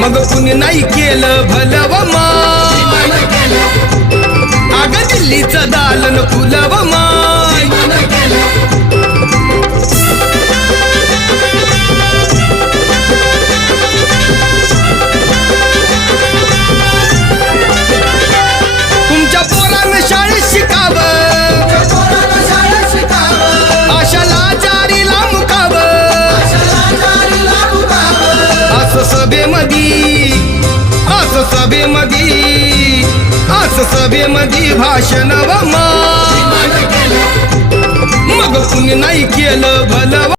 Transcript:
मग कुणी नाही केलं भलव माय अग दिल्लीचं दालन फुलव माय तुमच्या पोरानं शाळेत शिकावं आशाला जारीला मुकावं असं सभेमधी भाषण व माय मग कुणी नाही केलं भलं